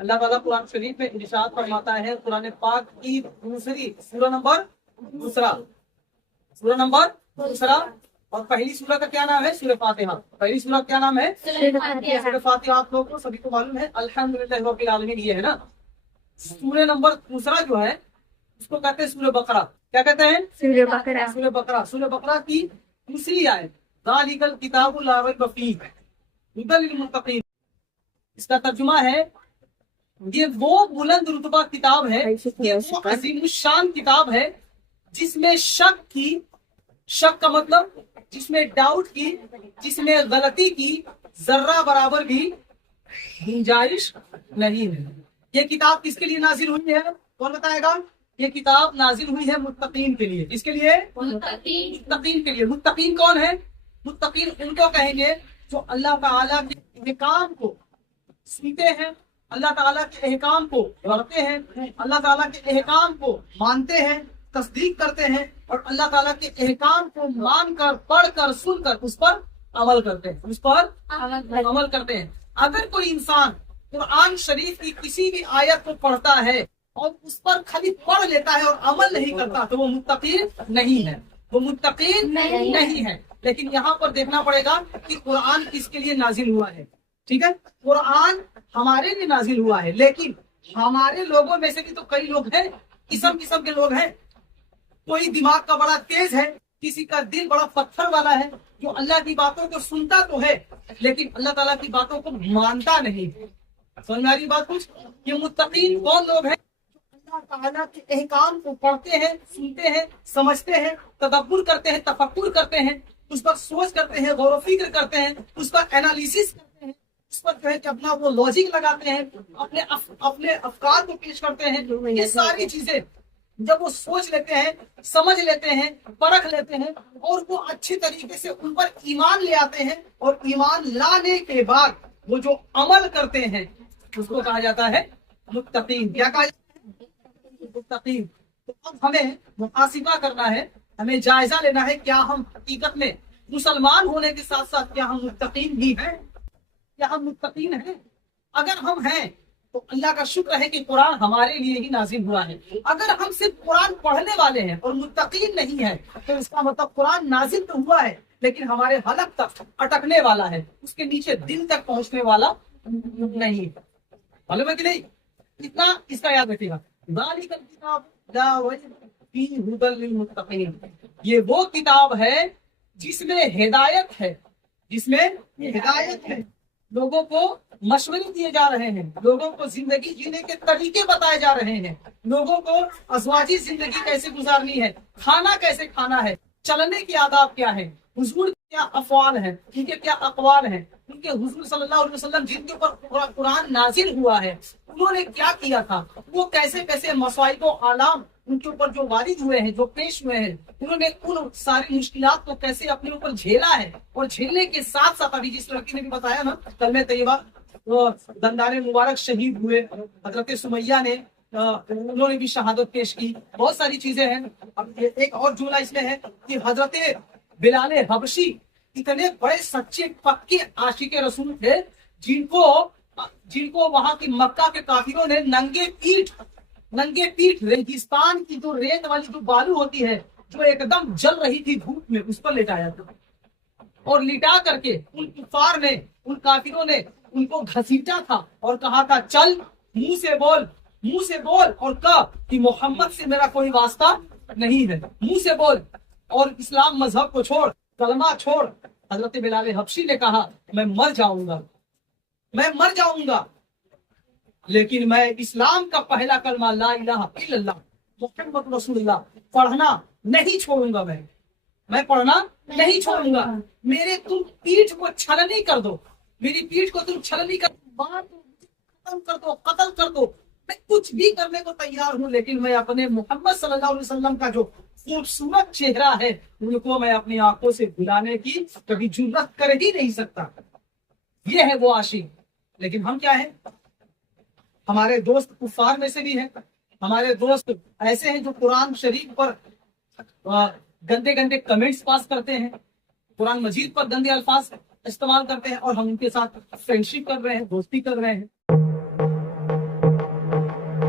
اللہ ताला कुरान शरीफ में इरशाद फरमाता है, कुरान पाक की दूसरी सूरा नंबर दूसरा और पहली सूरा का क्या नाम है? सूरह फातिहा। पहली सूरा क्या नाम है? सूरह फातिहा। आप लोगों को सभी को मालूम है, अल्हम्दुलिल्लाह रब्बिल आलमीन ये है ना। सूरह नंबर दूसरा जो है उसको कहते हैं सूरह बकरा। क्या कहते हैं? सूरह बकरा की दूसरी आयत, ज़ालिकल किताबु ला रैब फीह हुदल लिल मुत्तकीन। इसका तर्जुमा है, ये वो बुलंद रुतबा किताब है, ये वो अज़ीमुश्शान किताब है जिसमें शक का मतलब जिसमें डाउट की, जिसमें गलती की जर्रा बराबर भी गुंजाइश नहीं है। ये किताब किसके लिए नाजिल हुई है? कौन बताएगा? ये किताब नाजिल हुई है मुत्तकीन के लिए। इसके लिए? मुत्तकीन के लिए। मुत्तकीन कौन है? मुत्तकीन उनको कहेंगे जो अल्लाह ताला के अहकाम को सुनते हैं, अल्लाह ताला के अहकाम को पढ़ते हैं, अल्लाह ताला के अहकाम को मानते हैं, तस्दीक करते हैं और अल्लाह ताला के अहकाम को मानकर, पढ़कर, सुनकर उस पर अमल करते हैं, अमल करते हैं। अगर कोई इंसान कुरान शरीफ की किसी भी आयत को पढ़ता है और उस पर खाली पढ़ लेता है और अमल नहीं करता तो वो मुत्तकीन नहीं है, वो मुत्तकीन नहीं है। लेकिन यहाँ पर देखना पड़ेगा कि कुरान किसके लिए नाजिल हुआ है। ठीक है, कुरान हमारे लिए नाजिल हुआ है, लेकिन हमारे लोगों में से भी तो कई लोग हैं, किस्म किस्म के लोग हैं। कोई दिमाग का बड़ा तेज है, किसी का दिल बड़ा पत्थर वाला है, जो अल्लाह की बातों को सुनता तो है लेकिन अल्लाह ताला की बातों को मानता नहीं। समझ में आ रही बात कुछ? ये मुत्तकीन कौन लोग हैं? जो अल्लाह ताला के अहकाम को पढ़ते हैं, सुनते हैं, समझते हैं, तदब्बुर करते हैं, तफक्कुर करते हैं, उस पर सोच करते हैं, गौर व फिक्र करते हैं, उस पर एनालिसिस करते हैं, उस पर जो है कि अपना वो लॉजिक लगाते हैं, अपने अफकार को पेश करते हैं। ये सारी चीजें जब वो सोच लेते हैं, समझ लेते हैं, परख लेते हैं और वो अच्छी तरीके से उन पर ईमान ले आते हैं और ईमान लाने के बाद वो जो अमल करते हैं उसको कहा जाता है मुत्तकीन। क्या कहा जाता है? मुत्तकीन। तो अब हमें मुहासिबा करना है, हमें जायजा लेना है, क्या हम हकीकत में मुसलमान होने के साथ साथ क्या हम मुत्तकीन भी हैं? क्या हम मुत्तकीन हैं? अगर हम हैं तो अल्लाह का शुक्र है कि कुरान हमारे लिए ही नाजिल हुआ है। अगर हम सिर्फ कुरान पढ़ने वाले हैं और मुत्तकीन नहीं है तो इसका मतलब कुरान नाजिल तो हुआ है लेकिन हमारे हलक तक अटकने वाला है, उसके नीचे दिल तक पहुंचने वाला नहीं। मालूम है कि नहीं? इतना इसका याद रखिएगा। ज़ालिकल किताब ला रैब फीह हुदल लिल मुत्तकीन। ये वो किताब है जिसमें हिदायत है, जिसमें हिदायत है। लोगों को मशवरे दिए जा रहे हैं, लोगों को जिंदगी जीने के तरीके बताए जा रहे हैं, लोगों को अज़वाजी जिंदगी कैसे गुजारनी है, खाना कैसे खाना है, चलने की आदाब क्या है, हुजूर क्या अफ़वाल है, उनके क्या अक़वाल हैं, उनके हुजूर सल्लल्लाहु अलैहि वसल्लम जिनके ऊपर कुरान नाजिल हुआ है उन्होंने क्या किया था, वो कैसे कैसे मसाइब व आलाम उनके ऊपर जो वारिद हुए हैं, जो पेश हुए हैं, उन्होंने उन सारी मुश्किलात को कैसे अपने ऊपर झेला है और झेलने के साथ साथ अभी जिस लड़की ने भी बताया ना कलमे तैयबा, वो दंदाने मुबारक शहीद हुए, हजरत सुमैया ने उन्होंने भी शहादत पेश की। बहुत सारी चीजें हैं। अब एक और जुमला इसमें है कि हजरत बिलाल हबशी इतने बड़े सच्चे पक्के आशिके रसूल थे जिनको वहां की मक्का के काफिरों ने नंगे पीठ रेगिस्तान की जो रेत वाली जो बालू होती है जो एकदम जल रही थी धूप में, उस पर लिटाया था और लिटा करके उन कुफार ने, उन काफिरों ने उनको घसीटा था और कहा था चल मुंह से बोल और कहा कि मोहम्मद से मेरा कोई वास्ता नहीं है, मुंह से बोल और इस्लाम मजहब को छोड़, कलमा छोड़। हजरत बिलाल हबशी ने कहा मैं मर जाऊंगा लेकिन मैं इस्लाम का पहला कलमा ला इलाहा इल्लल्लाह मुहम्मद रसूलुल्लाह पढ़ना नहीं छोड़ूंगा। मैं पढ़ना नहीं छोड़ूंगा। मेरे तुम पीठ को छलनी कर दो, मेरी पीठ को तुम छलनी कर दो, मार दो, खत्म कर दो, कत्ल कर दो, मैं कुछ भी करने को तैयार हूँ लेकिन मैं अपने मोहम्मद सल्लल्लाहु अलैहि वसल्लम का जो खूबसूरत चेहरा है उनको मैं अपनी आंखों से भुलाने की कभी जुर्रत कर ही नहीं सकता। ये है वो आशिक। लेकिन हम क्या है, हमारे दोस्त कुफार में से भी हैं, हमारे दोस्त ऐसे हैं जो कुरान शरीफ पर गंदे गंदे कमेंट्स पास करते हैं, कुरान मजीद पर गंदे अल्फाज इस्तेमाल करते हैं और हम उनके साथ फ्रेंडशिप कर रहे हैं, दोस्ती कर रहे हैं।